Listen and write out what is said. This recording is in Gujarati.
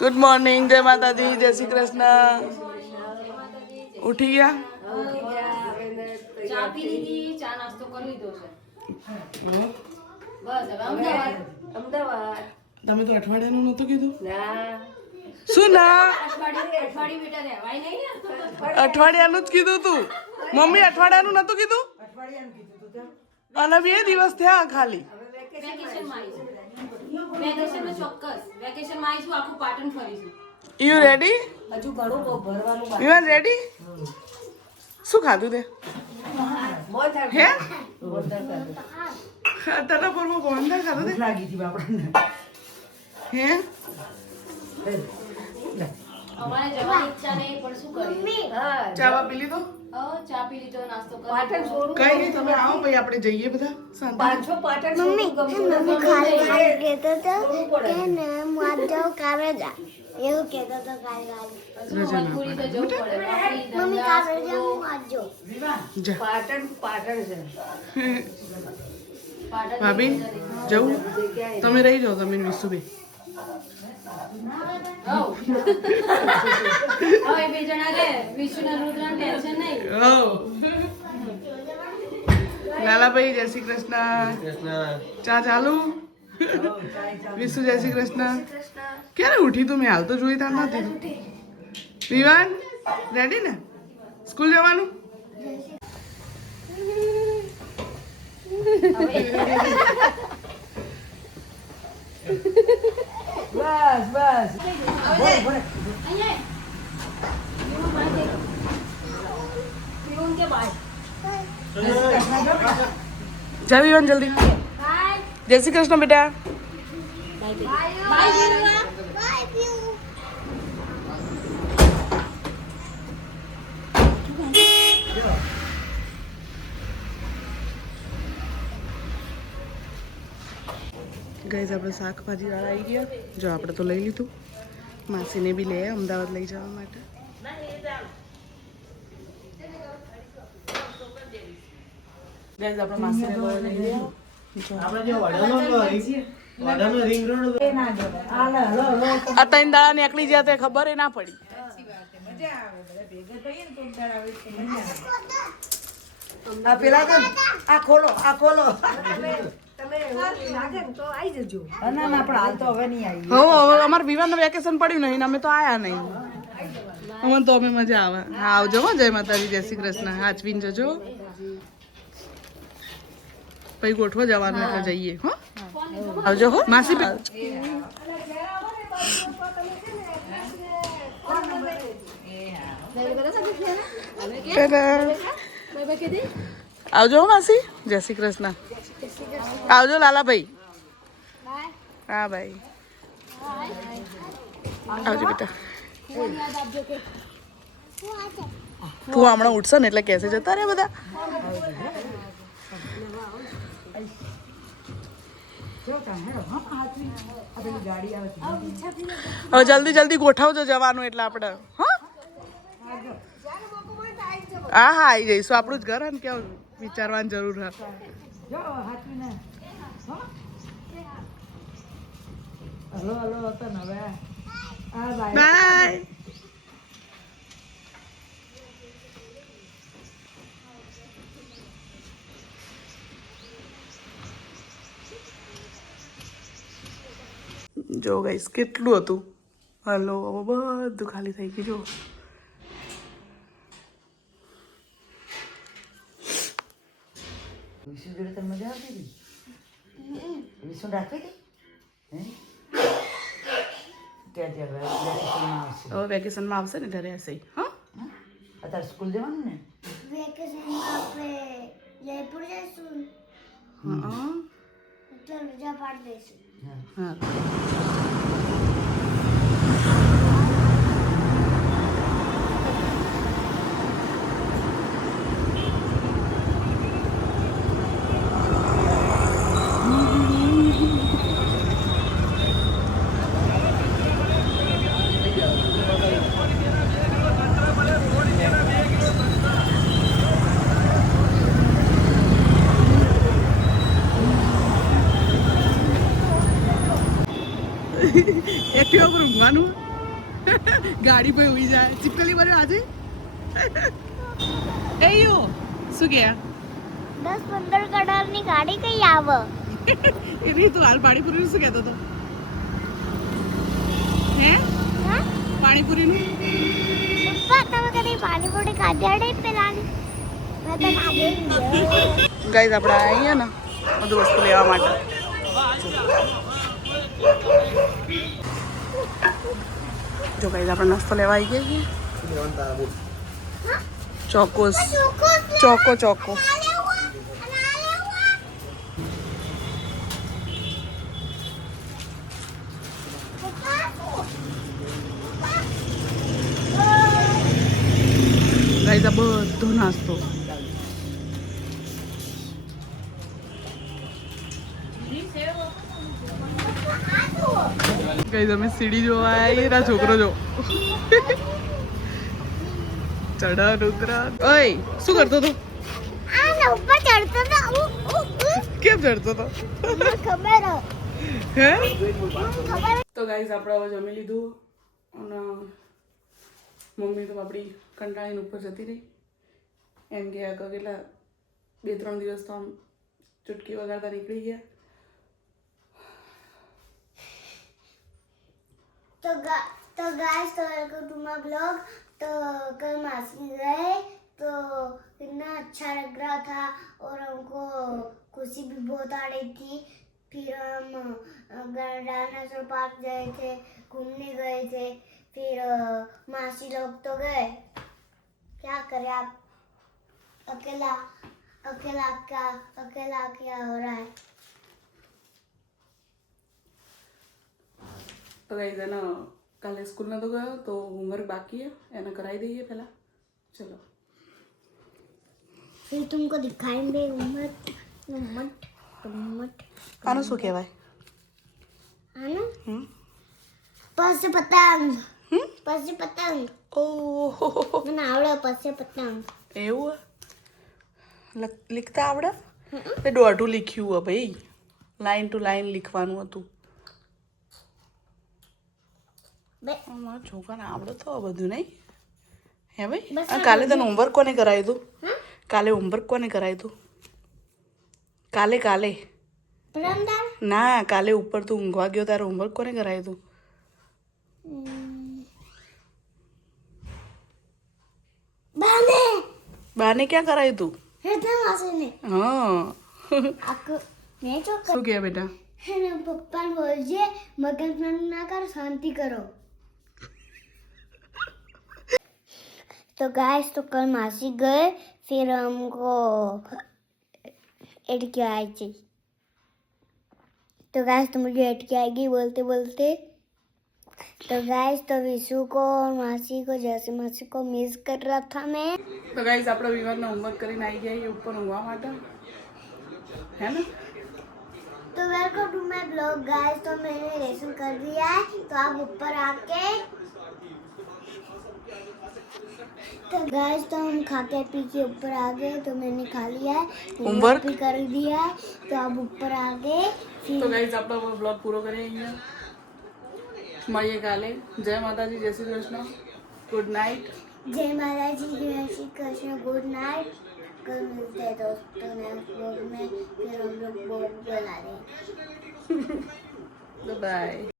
ગુડ મોર્નિંગ, જય માતાજી, જય શ્રી કૃષ્ણ. ઉઠી ગયા? ચા પી લીધી, ચા નાસ્તો કરી લીધો છે. બસ હવે અમદાવાદ. તમે તો અઠવાડિયાનું નહોતું કીધું? ના, શું ના? અઠવાડિયું બેટા રહેવાય નહીં ને. અઠવાડિયાનું જ કીધું તું. મમ્મી અઠવાડિયાનું નહોતું કીધું? અને 2 દિવસ થયા ખાલી. વેકેશનમાં આવીશું. વેકેશનમાં ચોક્કસ. વેકેશનમાં આવીશું, આખું પાટણ ફરીશું. You ready? હજુ ઘણું ભરવાનું યુ આર રેડી? શું ખાધું તે? હે? તને પરમો બોંધા ખાધું તે? લાગી હતી આપણને. હે? અમારે જવાની ઈચ્છા નહીં પણ શું કરીએ? હા, ચા પી લીધો? ચા પી લીધો, નાસ્તો કરી પાટણ લીધો. છોડું. કઈ નહીં, તમે આવો ભાઈ, આપણે જઈએ બધા શાંતિ. પાંચસો પાટણ છોડું ગમતું નથી. હજુ મજબૂરી તો જવું પડે. નોકરી, ધંધા, સ્કૂલો. જા પાટણ પાટણ છે. પાટણ ભાભી જવું? તમે રહી જાઓ, તમે ને વિશુબેન. હવે બે જણા રે, વિશુના રુદ્રને ટેન્શન નહીં. લાલાભાઈ જય શ્રી કૃષ્ણ. ચા ચાલુ? વિશુ જય શ્રી કૃષ્ણ. ક્યારે ઉઠી તું? મેં હાલ તો જોઈ તાર નથી. વિવાન રેડી ને? સ્કૂલ જવાનું? બસ બસ. જા વિવાન જલ્દી. જય શ્રી કૃષ્ણ બેટા. ગાઈઝ આપણે શાકભાજી વાળા આવી ગયા. જો આપણે તો લઈ લીધું. માસીને બી લે અમદાવાદ લઈ જવા માટે. ગાઈઝ આપણે માસીને લઈ ગયા. આપણે જે વડાનો રિંગ રોડ એ ના જવાય. હાલો હાલો હાલો. આ 3 દાડા નીકળી ગયા તે ખબર એ ના પડી. મજા આવે બધા ભેગા થઈએ ને તો ઉધાર આવે છે. મજા આવે. આ પેલા તો આ ખોલો આ ખોલો. તમે લાગે ને તો આવી જજો. ના ના પણ હાલ તો હવે નહીં આવી. હવે અમારે વિવાનનું વેકેશન પડ્યું નહીં ને અમે તો આયા નહીં. અમને તો અમે મજા આવે. હા આવજો હો. જય માતાજી, જય શ્રી કૃષ્ણ. હાચવીને જજો. પછી ગોઠવો જવાનું એટલે જઈએ. હો આવજો હો માસી. આવજો હો માસી. જય શ્રી કૃષ્ણ. આવજો લાલાભાઈ. હા ભાઈ આવજો બેટા. તું હમણાં ઉઠશે ને એટલે કેસે જતા રે બધા. હવે જલ્દી જલ્દી ગોઠવજો જવાનું એટલે આપણે. હા હા હા આવી જઈશું. આપણું જ ઘર હે ને, કેવું વિચારવાની જરૂર હે. હલો હલો હતો ને હવે. હા બાય. બાય. જો ગાઈસ કેટલું હતું. હલો બધું ખાલી થઈ ગયું. જો વિશુ જોડે તને મજા આવતી હતી? વિશુ રાખવી હતી? ત્યાં વેકેશનમાં આવશે. હવે વેકેશનમાં આવશે ને ઘરે હશે. હા અત્યારે સ્કૂલ જવાનું ને? વેકેશનમાં આપણે જયપુર જઈશું હા તો રજા પાડી દઈશું. હા. એક્ટિવા પર ઊંઘવાનું ગાડી પર ઉઈ જાય ચીપકલી બન્યો આજે એ યો શું કે 10-15 કરોડની ગાડી કઈ આવે એની તું હાલ પાણીપુરીનું શું કહેતો હતો હે પાણીપુરીનું પપ્પા તમે કદી પાણીપુરી ખાધી અડે પેલાની મેં તો ખાધી ગાઈઝ આપણે અહીંયા ને બધું વસ્તુ લેવા માટે જો ગાઈઝ આપણે નાસ્તો લેવા આવી ગયા છીએ ચોકોસ ચોકો ગાઈઝ આ બધો નાસ્તો ગાઈઝ અમે સીડી જોવા આવી ના છોકરો જો ચઢન ઉતરન ઓય શું કરતો હતો આ ઉપર ચડતો તો કેમ ચડતો હતો ખબર હે ખબર તો ગાઈઝ આપણે હવે જમી લીધું અને મમ્મી તો આપણી કંટાળીને ઉપર જતી રહી એમ કે કેટલા 2-3 દિવસ તો આમ ચૂટકી વગાડતા નીકળી ગયા तो गाइस तो वेलकम टू माय ब्लॉग तो कल मासी गए तो कितना अच्छा लग रहा था और हमको खुशी भी बहुत आ रही थी फिर हम डायनासोर पार्क गए थे घूमने गए थे फिर मासी लोग तो गए क्या करें आप अकेला क्या हो रहा है તો ગાઈઝ એને કાલે સ્કૂલ નતો ગયો તો હોમવર્ક બાકી है એને કરાવી દઈએ પહેલા ચલો फिर तुमको दिखाएंगे उम्मत આનું શું કહેવાય है ना पसे पतंग ઓહ મને આવડે પસે પતંગ એવું લીખતા આવડે તે દોઢું લખ્યું હે ભાઈ લાઈન ટુ લાઈન લીખવાનું હતું મારા છોકરાને આવડે તો આ બધું નહીં હે ભાઈ અને કાલે તને હોમવર્ક કોને કરાવ્યું હતું કાલે હોમવર્ક કોને કરાવ્યું હતું કાલે પરમદાર ના કાલે ઉપર તું ઊંઘવા ગયો તારે હોમવર્ક કોને કરાવ્યું હતું બાને ક્યાં કરાવ્યું તું હેતા માસીને હા આકો મેં તો શું કહે બેટા હેને પપ્પાને બોલજે મગજ ના કર શાંતિ કરો तो गाइस तो कल मासी गए फिर हमको एटकी आई थी तो गाइस तो मुझे एटकी आएगी बोलते बोलते तो गाइस तो विशु को और मासी को जैसे मासी को मिस कर रहा था मैं તો ગાઈઝ આપણે વિવાદનો હોમવર્ક કરીને આવી ગયા છીએ ઉપર ઊંઘવા માટે है ना तो welcome to my blog guys तो मैंने लेसन कर दिया है तो आप ऊपर आके तो गाइस तो हम खा के पी के ऊपर आ गए तो मैंने खा लिया है होमवर्क भी कर दिया है तो अब ऊपर आ गए फिर તો ગાઈઝ આપણો બ્લોગ પૂરો કરીએ અહીંયા મળીએ કાલે જય માતાજી જય શ્રી કૃષ્ણ ગુડ નાઇટ जय माता जी जय श्री कृष्ण गुड नाइट कल मिलते हैं दोस्तों नेक्स्ट ब्लॉग में फिर हम लोग ब्लॉग बना रहे हैं બાય